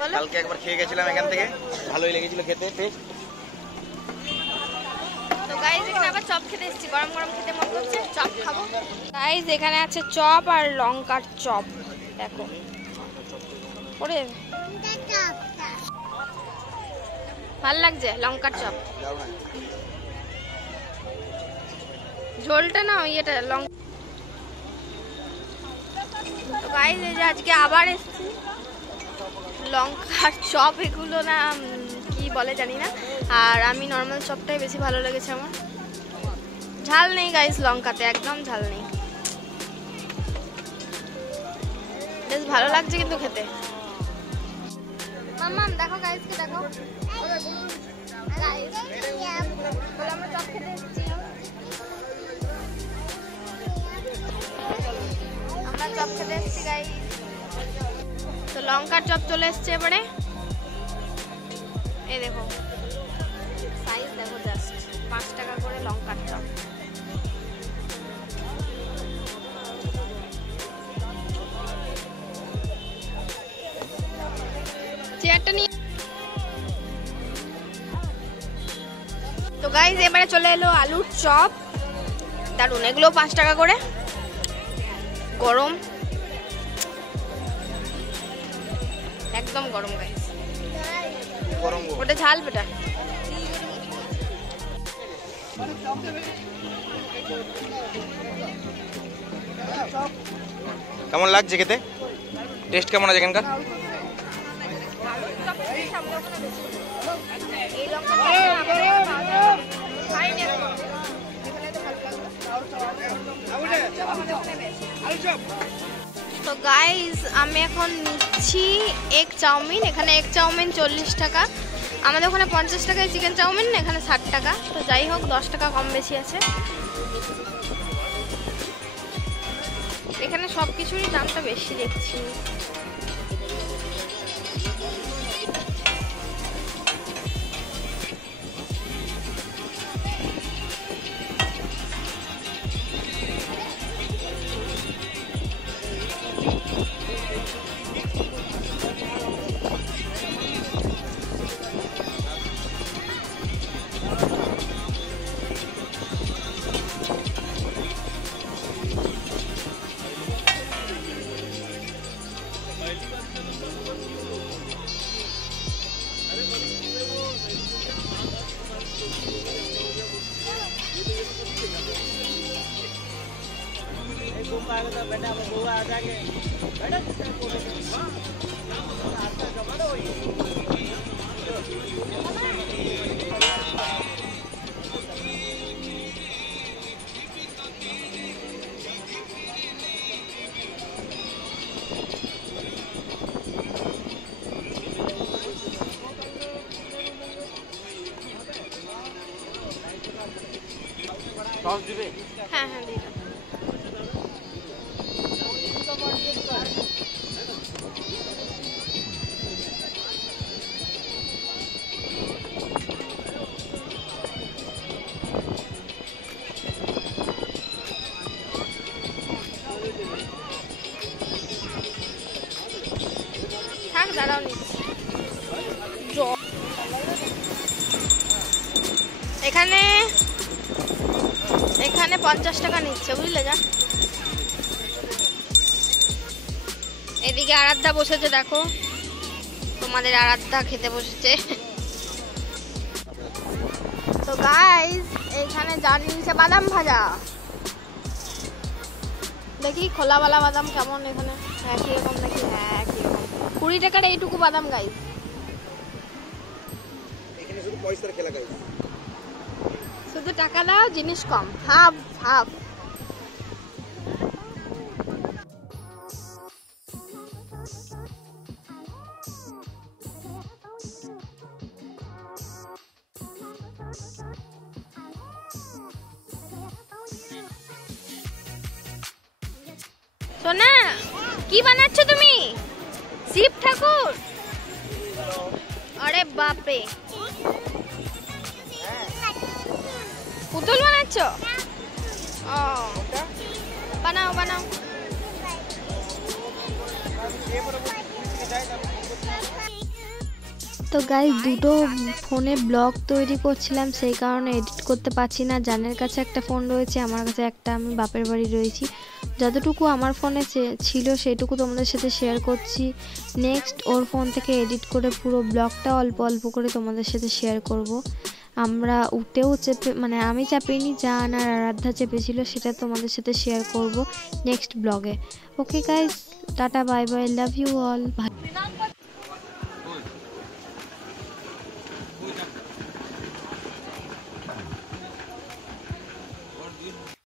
কালকে একবার খেয়ে গেছিলাম এখান থেকে, ভালোই লেগেছিল খেতে, টেস্ট। তো গাইস এখানে আবার চপ খেতে এসেছি, গরম গরম খেতে মন করছে, চপ খাবো। গাইস এখানে আছে চপ আর লঙ্কার চপ, দেখো ওরে ভালো লাগছে লঙ্কার চপ। ঝোলটা না ইয়েটা লঙ্কা। তো গাইস এই যে আজকে আবার এসেছি, লঙ্কার চপ এগুলো না কি বলে জানি না, আর আমি নর্মাল চপটাই বেশি ভালো লেগেছে আমার। ঝাল নেই গাইস লঙ্কাতে, একদম ঝাল নেই, বেশ ভালো লাগছে কিন্তু খেতে। মাম্মাম দেখো গাইসকে দেখো, গাইস বলে আমরা চপ খেতে এসেছি, আমরা চপ খেতে এসেছি গাইস। তো লঙ্কার চপ চলে এসছে এবারে, এই দেখো সাইজ দেখো, জাস্ট 5 টাকা করে লঙ্কার চপ। চেয়ারটা নিয়ে। তো গাইস এবারে চলে এলো আলুর চপ, দারুন, এগুলো 5 টাকা করে, গরম একদম গরম গাইস, গরম ওটা ঝাল বেটা। কেমন লাগছে খেতে, টেস্ট কেমন আছে এখানকার? তো গাইস আমি এখন নিচ্ছি এগ চাউমিন, এখানে এগ চাউমিন 40 টাকা, আমাদের ওখানে 50 টাকায় চিকেন চাউমিন, এখানে 60 টাকা। তো যাই হোক 10 টাকা কম বেশি আছে। এখানে সব কিছুরই দামটা বেশি দেখছি। সস দিবে? হ্যাঁ হ্যাঁ দিয়ে দাও। থাক দাঁড়াও নিচ্ছি। এখানে এখানে 50 টাকা নিচ্ছে বুঝলে, যা এদিকে আরাধ্যা বসেছে, দেখো তোমাদের আরাধ্যা খেতে বসেছে। তো গাইস এখানে যা নিচ্ছে বাদাম ভাজা, দেখি খোলাওয়ালা বাদাম কেমন, এখানে একই রকম নাকি? হ্যাঁ একই রকম, 20 টাকার এইটুকু বাদাম গাইস। এখানে শুধু পয়সার খেলা গাইস, শুধু টাকা দাও জিনিস কম, হাফ হাফ। সোনা কি বানাচ্ছো তুমি? শিব ঠাকুর? আরে বাপরে, পুতুল বানাচ্ছো? ও বানাও বানাও। তো গাইস দুটো ফোনে ব্লগ তৈরি করছিলাম, সেই কারণে এডিট করতে পারছি না। জানের কাছে একটা ফোন রয়েছে, আমার কাছে একটা, আমি বাপের বাড়ি রয়েছি। যতটুকু আমার ফোনে ছিল সেইটুকু তোমাদের সাথে শেয়ার করছি। নেক্সট ওর ফোন থেকে এডিট করে পুরো ব্লগটা অল্প অল্প করে তোমাদের সাথে শেয়ার করব। আমরা উঠেও চেপে, মানে আমি চাপিনি, জান আর আরাধ্যা চেপেছিল, সেটা তোমাদের সাথে শেয়ার করব নেক্সট ব্লগে। Okay guys, tata bye bye, love you all.